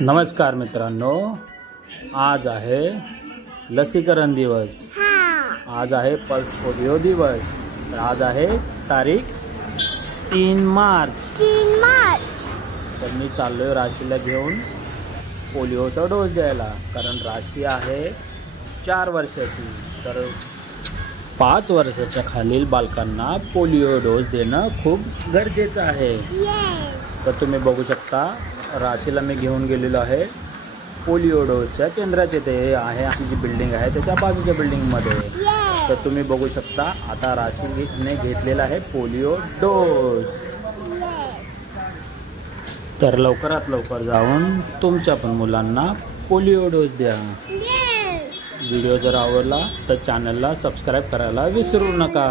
नमस्कार मित्रांनो, आज आहे लसीकरण दिवस। आज आहे पल्स पोलिओ दिवस। तर आज आहे तारीख 3 मार्च। तर मी चाललोय राशीला घेऊन पोलिओचा डोस द्यायला, कारण राशी आहे 4 वर्षाची। तर 5 वर्षाच्या खालील बालकांना पोलिओ डोस देणं खूप गरजेचं आहे। तर तुम्ही बघू शकता, राशीला मी घेऊन गेलेलो आहे पोलिओ डोसच्या केंद्रात। येथे आहे अशी जी बिल्डिंग आहे त्याच्या बाजूच्या बिल्डिंगमध्ये। तर तुम्ही बघू शकता, आता राशीने घेतलेला आहे पोलिओ डोस। तर लवकरात लवकर जाऊन तुमच्या पण मुलांना पोलिओ डोस द्या। व्हिडिओ जर आवडला तर चॅनलला सबस्क्राईब करायला विसरू नका।